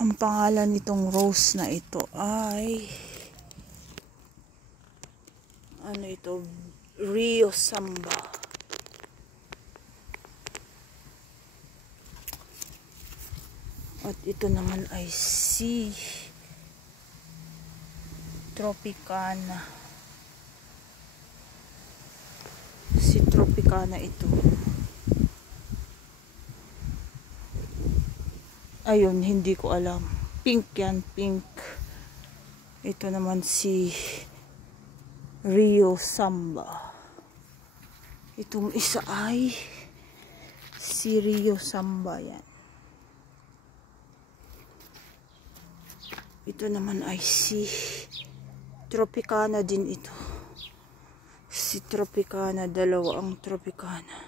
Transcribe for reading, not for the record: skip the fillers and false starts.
Ang pangalan nitong rose na ito ay ano ito? Rio Samba. At ito naman ay si Tropicana. Si Tropicana ito. Ayun, hindi ko alam. Pink yan, pink. Ito naman si Rio Samba. Itong isa ay si Rio Samba yan. Ito naman ay si Tropicana din ito. Si Tropicana, dalawa ang Tropicana.